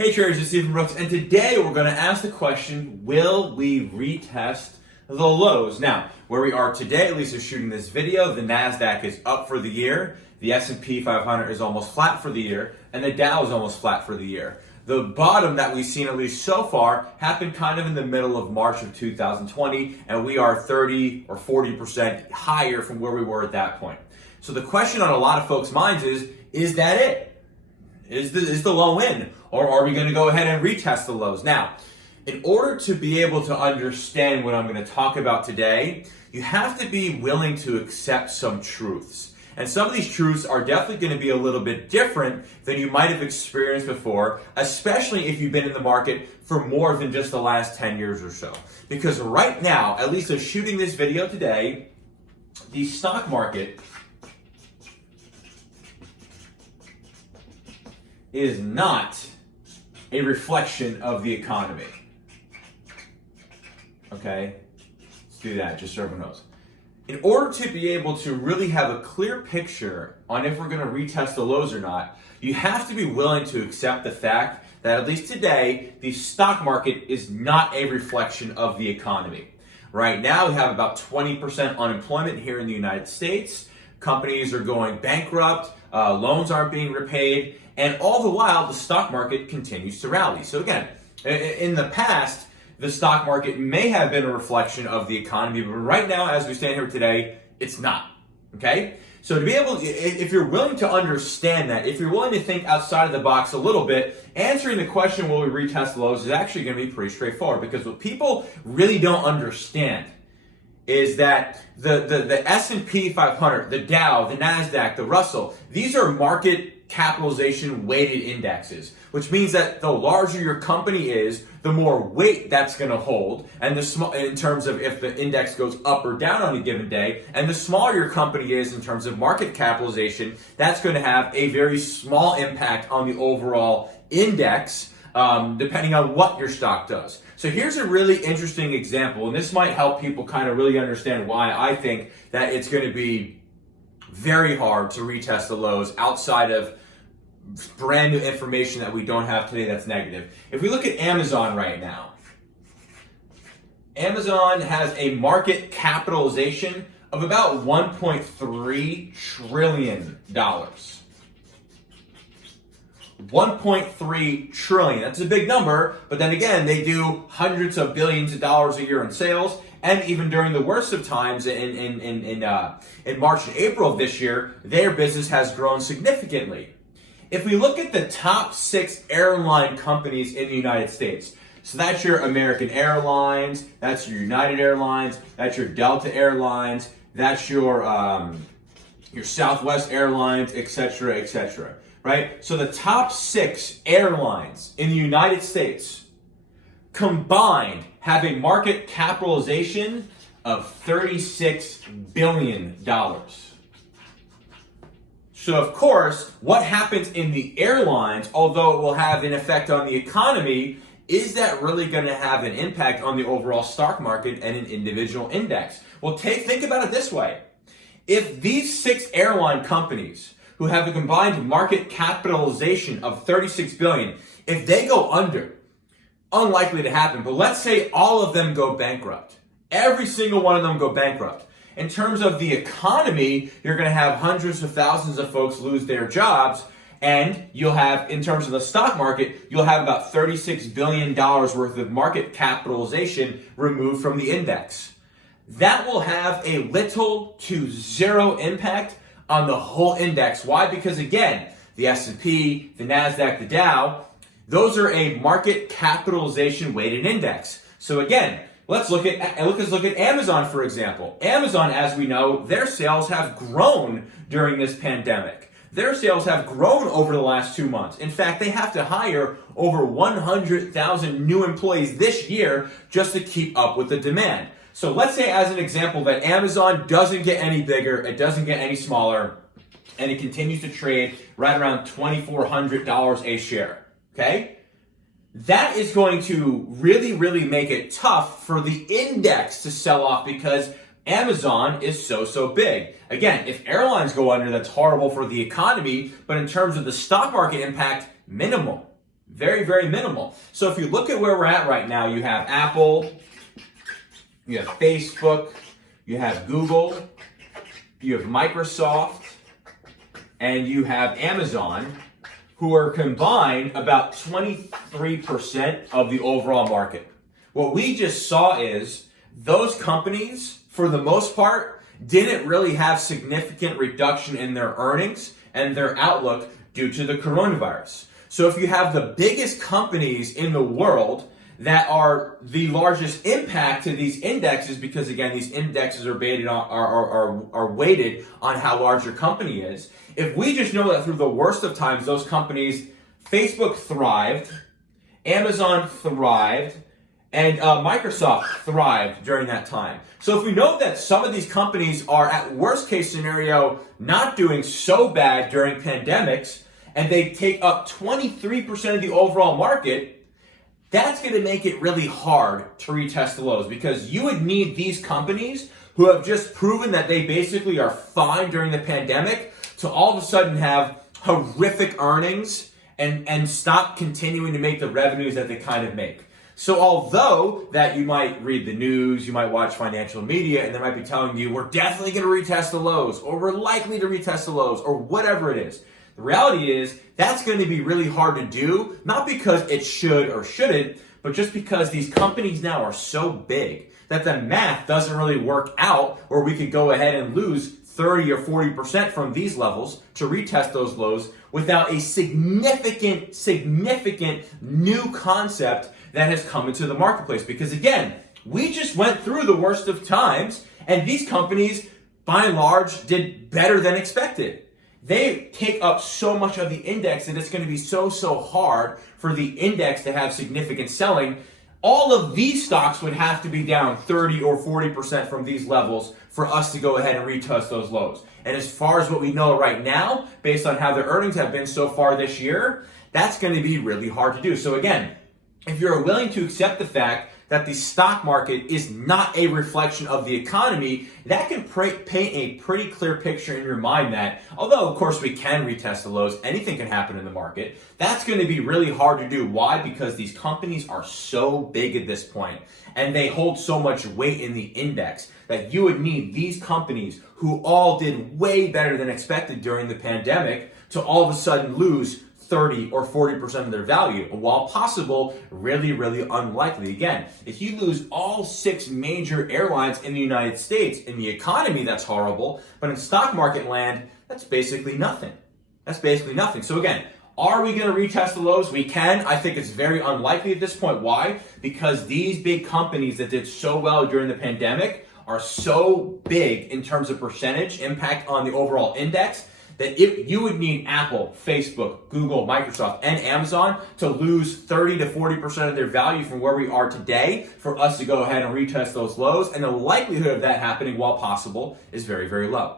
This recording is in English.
Hey traders, it's Stephen Brooks, and today we're going to ask the question, will we retest the lows? Now, where we are today, at least as shooting this video, the NASDAQ is up for the year, the S&P 500 is almost flat for the year, and the Dow is almost flat for the year. The bottom that we've seen, at least so far, happened kind of in the middle of March of 2020, and we are 30 or 40% higher from where we were at that point. So the question on a lot of folks' minds is that it? Is the low in? Or are we going to go ahead and retest the lows? Now, in order to be able to understand what I'm going to talk about today, you have to be willing to accept some truths. And some of these truths are definitely going to be a little bit different than you might have experienced before, especially if you've been in the market for more than just the last 10 years or so. Because right now, at least as shooting this video today, the stock market is not a reflection of the economy. Okay? Let's do that, just so everyone knows. In order to be able to really have a clear picture on if we're going to retest the lows or not, you have to be willing to accept the fact that at least today, the stock market is not a reflection of the economy. Right now, we have about 20% unemployment here in the United States. Companies are going bankrupt, loans aren't being repaid, and all the while, the stock market continues to rally. So again, in the past, the stock market may have been a reflection of the economy, but right now, as we stand here today, it's not. Okay? So to be able, if you're willing to understand that, if you're willing to think outside of the box a little bit, answering the question, will we retest the lows, is actually going to be pretty straightforward. Because what people really don't understand is that the S&P 500, the Dow, the NASDAQ, the Russell, these are market capitalization weighted indexes, which means that the larger your company is, the more weight that's going to hold, and in terms of if the index goes up or down on a given day, and the smaller your company is in terms of market capitalization, that's going to have a very small impact on the overall index, depending on what your stock does. So here's a really interesting example, and this might help people kind of really understand why I think that it's going to be very hard to retest the lows outside of brand new information that we don't have today that's negative. If we look at Amazon right now, Amazon has a market capitalization of about $1.3 trillion. 1.3 trillion. That's a big number, but then again, they do hundreds of billions of dollars a year in sales. And even during the worst of times in March and April of this year, their business has grown significantly. If we look at the top 6 airline companies in the United States, so that's your American Airlines, that's your United Airlines, that's your Delta Airlines, that's your Southwest Airlines, etc., etc. Right? So the top 6 airlines in the United States combined have a market capitalization of $36 billion. So of course, what happens in the airlines, although it will have an effect on the economy, is that really going to have an impact on the overall stock market and an individual index? Well, think about it this way. If these 6 airline companies who have a combined market capitalization of $36 billion, if they go under, unlikely to happen, but let's say all of them go bankrupt. Every single one of them go bankrupt. In terms of the economy, you're going to have hundreds of thousands of folks lose their jobs, and you'll have, in terms of the stock market, you'll have about $36 billion worth of market capitalization removed from the index. That will have a little to zero impact on the whole index. Why? Because again, the S&P, the NASDAQ, the Dow, those are a market capitalization weighted index. So again, let's look at Amazon, for example. Amazon, as we know, their sales have grown during this pandemic. Their sales have grown over the last 2 months. In fact, they have to hire over 100,000 new employees this year just to keep up with the demand. So let's say, as an example, that Amazon doesn't get any bigger, it doesn't get any smaller, and it continues to trade right around $2,400 a share. Okay? That is going to really, really make it tough for the index to sell off because Amazon is so big. Again, if airlines go under, that's horrible for the economy, but in terms of the stock market impact, minimal. Very, very minimal. So if you look at where we're at right now, you have Apple, you have Facebook, you have Google, you have Microsoft, and you have Amazon, who are combined about 23% of the overall market. What we just saw is those companies, for the most part, didn't really have significant reduction in their earnings and their outlook due to the coronavirus. So if you have the biggest companies in the world that are the largest impact to these indexes, because again, these indexes are weighted on how large your company is. If we just know that through the worst of times, those companies, Facebook thrived, Amazon thrived, and Microsoft thrived during that time. So if we know that some of these companies are at worst case scenario not doing so bad during pandemics, and they take up 23% of the overall market, that's going to make it really hard to retest the lows, because you would need these companies who have just proven that they basically are fine during the pandemic to all of a sudden have horrific earnings and stop continuing to make the revenues that they kind of make. So although that you might read the news, you might watch financial media, and they might be telling you, we're definitely going to retest the lows, or we're likely to retest the lows, or whatever it is. The reality is that's going to be really hard to do, not because it should or shouldn't, but just because these companies now are so big that the math doesn't really work out, where we could go ahead and lose 30 or 40% from these levels to retest those lows without a significant new concept that has come into the marketplace. Because again, we just went through the worst of times, and these companies, by and large, did better than expected. They take up so much of the index that it's going to be so hard for the index to have significant selling. All of these stocks would have to be down 30 or 40% from these levels for us to go ahead and retest those lows. And as far as what we know right now, based on how their earnings have been so far this year, that's going to be really hard to do. So again, if you're willing to accept the fact that the stock market is not a reflection of the economy, that can paint a pretty clear picture in your mind that, although of course we can retest the lows, anything can happen in the market, that's going to be really hard to do. Why? Because these companies are so big at this point, and they hold so much weight in the index that you would need these companies who all did way better than expected during the pandemic to all of a sudden lose 30 or 40% of their value. While possible, really unlikely. Again, if you lose all 6 major airlines in the United States, in the economy, that's horrible, but in stock market land, that's basically nothing. So again, are we going to retest the lows? We can. I think it's very unlikely at this point. Why? Because these big companies that did so well during the pandemic are so big in terms of percentage impact on the overall index that if you would need Apple, Facebook, Google, Microsoft, and Amazon to lose 30 to 40% of their value from where we are today for us to go ahead and retest those lows. And the likelihood of that happening, while possible, is very low.